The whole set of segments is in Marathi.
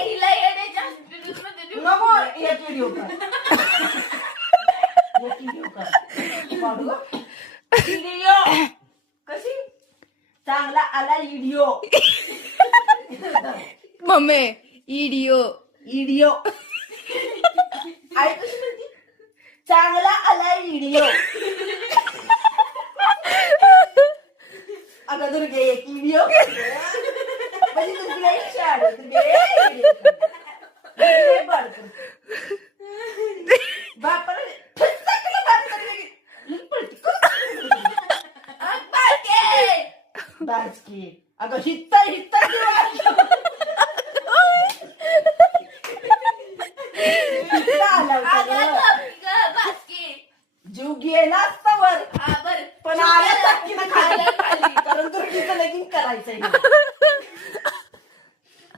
हिला येण्याच्या हॉस्पिटलमध्ये नको एक व्हिडिओ कर. एक व्हिडिओ कर. काढू गं. व्हिडिओ कशी चांगला आला व्हिडिओ. मम्मी इडिओ व्हिडिओ आई कशी म्हणते चांगला आला व्हिडिओ. अगं दुर्गे एक व्हिडिओ म्हणजे तुझी इच्छा आहे बापाला बाजकी अगं हित्ता हित्ता जीव गेला असता वर पण आल्या टक्कीनं खायला खाली कारण दुर्गीचं लगीन करायचंय.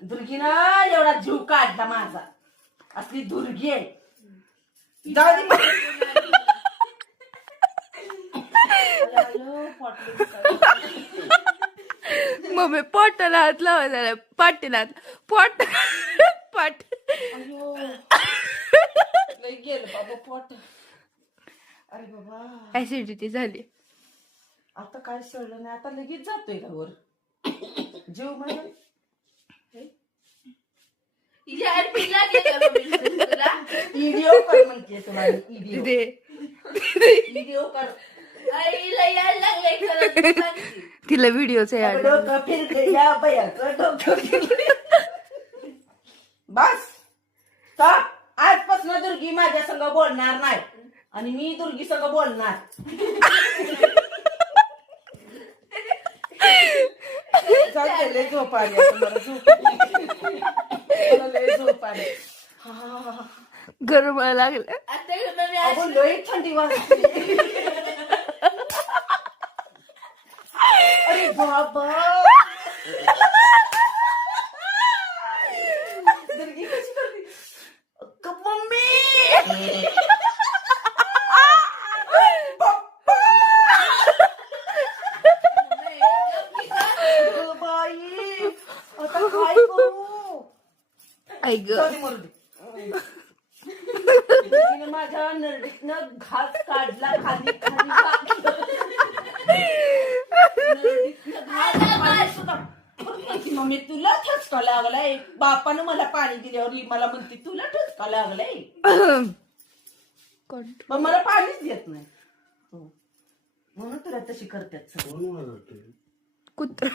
दुर्गीनं एवढा जीव काढला माझा. असली दुर्गी आहे. जाऊ दे मम्मी पोटाला हात लावा झाला पाटीला पोट पाट लई गेलं बाबा पोट. अरे बाबा ऍसिडिटी झाली. आता काय सळलं नाही आता लगेच जातोय का वर जीव म्हणजे व्हिडिओ कर म्हणते तुला व्हिडिओ व्हिडिओ कर. तिला व्हिडिओच याड डोकं फिरते या बयाचं डोकं. बस तर आजपासून दुर्गी माझ्या संग बोलणार नाही आणि मी दुर्गी संग बोलणार. लय झोप आली आता मला झोप आली. गरम लागलं. अगं लय थंडी वाजते. अरे बाबा दुर्गी कशी करते मम्मी पप्पा बाई आता काय करू. आई ग जाऊ दे, मरू दे. दुर्गीने माझ्या नरडीतनं घास काढला खाली खाली मम्मी तुला ठसका लागलाय. बापानं मला पाणी दिल्यावर मला म्हणते तुला ठसका लागलाय पण मला पाणीच देत नाही म्हणून तुला तशी करतात कुत्र